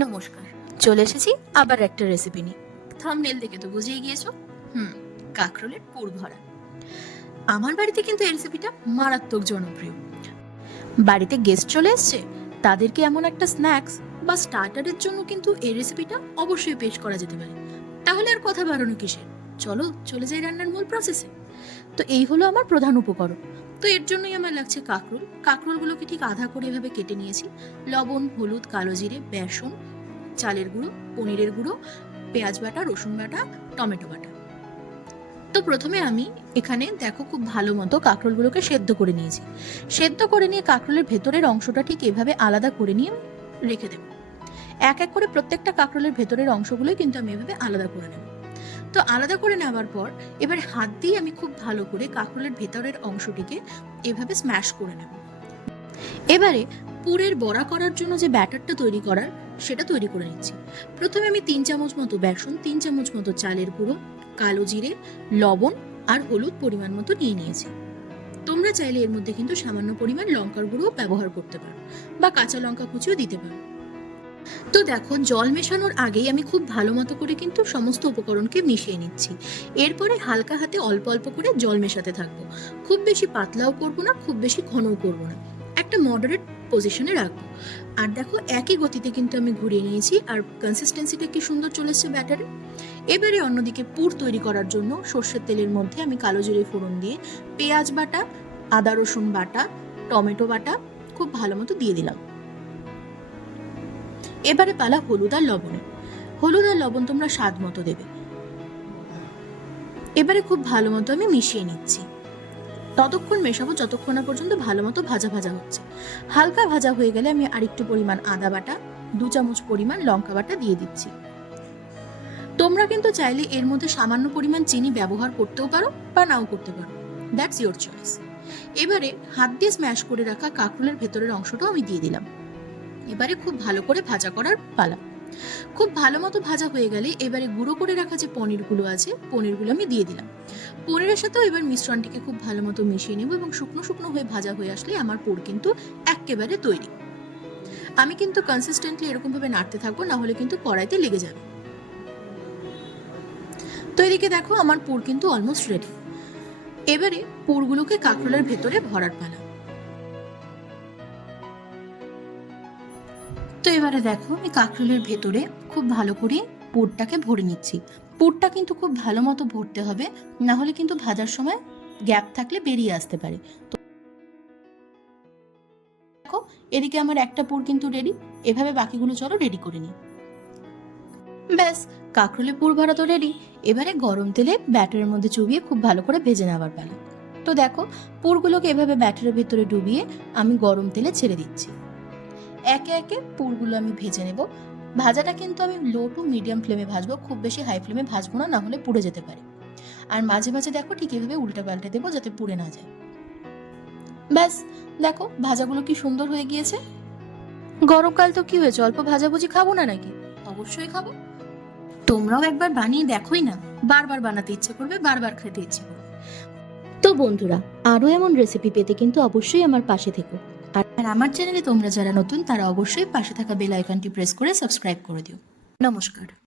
নমস্কার। চলে এসেছি আবার একটা রেসিপি নিয়ে। থামনেল দেখে তো বুঝেই গিয়েছো। হুম, কাঁকরোলের পুর ভরা। আমার বাড়িতে কিন্তু এই রেসিপিটা মারাত্মক জনপ্রিয়। বাড়িতে গেস্ট চলে এসছে, তাদেরকে এমন একটা স্ন্যাক্স বা স্টার্টারের জন্য কিন্তু এই রেসিপিটা অবশ্যই পেশ করা যেতে পারে। তাহলে আর কথা বাড়ানো কিসের? চলো, চলে যাই রান্নার মূল প্রসেসে তো এই হলো আমার প্রধান উপকরণ। তো এর জন্যই আমার লাগছে কাঁকরোল। কাঁকরোলগুলোকে ঠিক আধা করে এভাবে কেটে নিয়েছি। লবণ, হলুদ, কালো জিরে, বেসন চালের গুঁড়ো, পনিরের গুঁড়ো, পেঁয়াজ বাটা, রসুন বাটা, টমেটো বাটা। তো প্রথমে আমি এখানে দেখো খুব ভালো মতো কাঁকরোলগুলোকে সেদ্ধ করে নিয়েছি। সেদ্ধ করে নিয়ে কাঁকরোলের ভেতরের অংশটা ঠিক এভাবে আলাদা করে নিয়ে রেখে দেবো। এক এক করে প্রত্যেকটা কাঁকরোলের ভেতরের অংশগুলোই কিন্তু আমি এভাবে আলাদা করে নেব। তো আলাদা করে নেওয়ার পর এবার হাত দিয়ে আমি খুব ভালো করে কাঁকরোলের ভেতরের অংশটিকে এভাবে স্ম্যাশ করে নেব। এবারে পুরের বড়া করার জন্য যে ব্যাটারটা তৈরি করার সেটা তৈরি করে নিচ্ছি। প্রথমে আমি তিন চামচ মতো বেসন, তিন চামচ মতো চালের গুঁড়ো, কালো জিরে, লবণ আর হলুদ পরিমাণ মতো নিয়ে নিয়েছি। তোমরা চাইলে এর মধ্যে কিন্তু সামান্য পরিমাণ লঙ্কার গুঁড়ো ব্যবহার করতে পারো বা কাঁচা লঙ্কা কুচিও দিতে পারো। তো দেখো, জল মেশানোর আগেই আমি খুব ভালো মতো করে কিন্তু সমস্ত উপকরণকে মিশিয়ে নিচ্ছি। এরপরে হালকা হাতে অল্প অল্প করে জল মেশাতে থাকব। খুব বেশি পাতলাও করব না, খুব বেশি ঘনও করব না। একটা মডারেট পজিশনে রাখব। আর দেখো, একই গতিতে কিন্তু আমি ঘুরিয়ে নিয়েছি, আর কনসিস্টেন্সিটা কি সুন্দর চলে এসছে ব্যাটারে। এবারে অন্যদিকে পুর তৈরি করার জন্য সর্ষের তেলের মধ্যে আমি কালো জিরে ফোড়ন দিয়ে পেঁয়াজ বাটা, আদা রসুন বাটা, টমেটো বাটা খুব ভালো মতো দিয়ে দিলাম। এবারে পালা হলুদ আর লবণে। হলুদ আর লবণ তোমরা স্বাদ মতো দেবে। এবারে খুব ভালো মতো আমি মিশিয়ে নিচ্ছি। ততক্ষণ মেশাবো যতক্ষণ না পর্যন্ত ভালো মতো ভাজা ভাজা হচ্ছে। হালকা ভাজা হয়ে গেলে আমি আরেকটু পরিমাণ আদা বাটা, দু চামচ পরিমাণ লঙ্কা বাটা দিয়ে দিচ্ছি। তোমরা কিন্তু চাইলে এর মধ্যে সামান্য পরিমাণ চিনি ব্যবহার করতেও পারো বা নাও করতে পারো। দ্যাটস ইয়োর চয়েস এবারে হাত দিয়ে স্ম্যাশ করে রাখা কাঁকরোলের ভেতরের অংশটাও আমি দিয়ে দিলাম। এবারে খুব ভালো করে ভাজা করার পালা। খুব ভালো মতো ভাজা হয়ে গেলে এবারে গুঁড়ো করে রাখা যে পনিরগুলো আছে, পনিরগুলো আমি দিয়ে দিলাম। পনিরের সাথেও এবার মিশ্রণটিকে খুব ভালো মতো মিশিয়ে নেব এবং শুকনো শুকনো হয়ে ভাজা হয়ে আসলে আমার পোর কিন্তু একেবারে তৈরি। আমি কিন্তু কনসিস্টেন্টলি এরকমভাবে নাড়তে থাকব, না হলে কিন্তু কড়াইতে লেগে যাবে। তো এদিকে দেখো, আমার পুর কিন্তু অলমোস্ট রেডি এবারে পুরগুলোকে কাঁকরোলের ভেতরে ভরার পালা তো এবারে দেখো, আমি কাঁকরোলের ভেতরে খুব ভালো করে পুরটাকে ভরে নিচ্ছি। পুরটা কিন্তু খুব ভালো মতো ভরতে হবে, না হলে কিন্তু ভাজার সময় গ্যাপ থাকলে বেরিয়ে আসতে পারে। তো দেখো, এদিকে আমার একটা পুর কিন্তু রেডি এভাবে বাকিগুলো চলো রেডি করে নিই। ব্যাস কাঁকরোলে পুর ভরা তো রেডি এবারে গরম তেলে ব্যাটারের মধ্যে চুবিয়ে খুব ভালো করে ভেজে নেওয়ার পালা। তো দেখো, পুরগুলোকে এভাবে ব্যাটারের ভেতরে ডুবিয়ে আমি গরম তেলে ছেড়ে দিচ্ছি। একে একে পুরগুলো আমি ভেজে নেব। ভাজাটা কিন্তু আমি লো টু মিডিয়াম ফ্লেমে ভাজবো, খুব বেশি হাই ফ্লেমে ভাজবো না না হলে পুড়ে যেতে পারে। আর মাঝে মাঝে দেখো ঠিক এভাবে উল্টে পাল্টে দেবো যাতে পুড়ে না যায়। ব্যাস, দেখো ভাজাগুলো কি সুন্দর হয়ে গিয়েছে। গরমকাল তো কি হয়েছে? অল্প ভাজাভুজি খাব না নাকি? অবশ্যই খাব। তোমরাও একবার বানিয়ে দেখোই না। বারবার বানাতে ইচ্ছে করবে, বারবার খেতে ইচ্ছে করবে। তো বন্ধুরা, আরও এমন রেসিপি পেতে কিন্তু অবশ্যই আমার পাশে থেকো। আর আমার চ্যানেলে তোমরা যারা নতুন, তারা অবশ্যই পাশে থাকা বেল আইকনটি প্রেস করে সাবস্ক্রাইব করে দিও। নমস্কার।